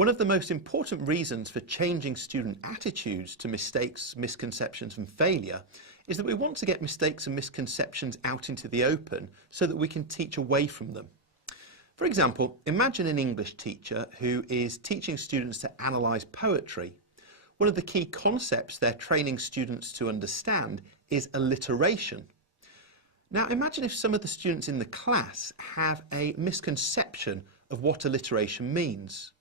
One of the most important reasons for changing student attitudes to mistakes, misconceptions and failure is that we want to get mistakes and misconceptions out into the open so that we can teach away from them. For example, imagine an English teacher who is teaching students to analyse poetry. One of the key concepts they're training students to understand is alliteration. Now imagine if some of the students in the class have a misconception of what alliteration means.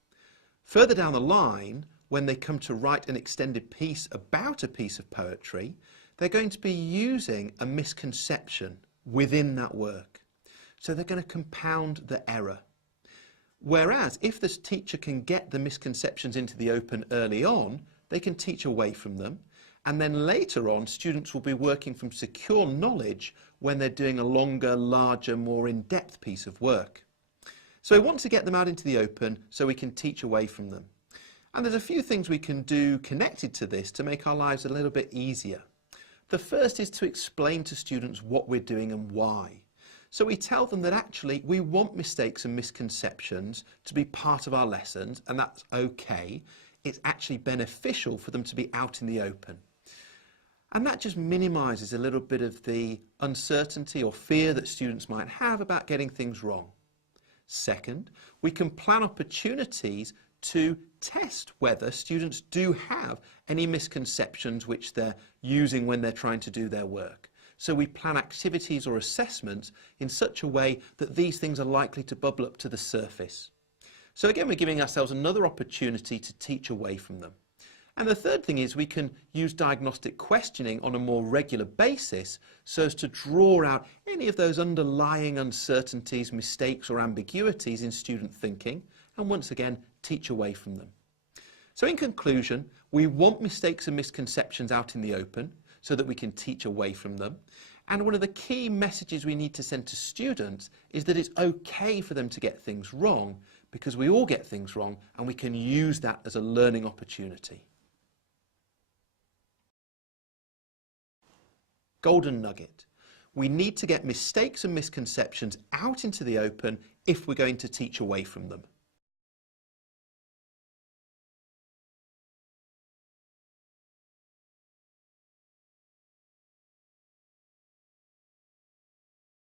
Further down the line, when they come to write an extended piece about a piece of poetry, they're going to be using a misconception within that work. So they're going to compound the error. Whereas if this teacher can get the misconceptions into the open early on, they can teach away from them. And then later on, students will be working from secure knowledge when they're doing a longer, larger, more in-depth piece of work. So we want to get them out into the open so we can teach away from them. And there's a few things we can do connected to this to make our lives a little bit easier. The first is to explain to students what we're doing and why. So we tell them that actually we want mistakes and misconceptions to be part of our lessons, and that's okay. It's actually beneficial for them to be out in the open. And that just minimises a little bit of the uncertainty or fear that students might have about getting things wrong. Second, we can plan opportunities to test whether students do have any misconceptions which they're using when they're trying to do their work. So we plan activities or assessments in such a way that these things are likely to bubble up to the surface. So again, we're giving ourselves another opportunity to teach away from them. And the third thing is we can use diagnostic questioning on a more regular basis so as to draw out any of those underlying uncertainties, mistakes or ambiguities in student thinking, and once again, teach away from them. So in conclusion, we want mistakes and misconceptions out in the open so that we can teach away from them. And one of the key messages we need to send to students is that it's okay for them to get things wrong, because we all get things wrong and we can use that as a learning opportunity. Golden nugget. We need to get mistakes and misconceptions out into the open if we're going to teach away from them.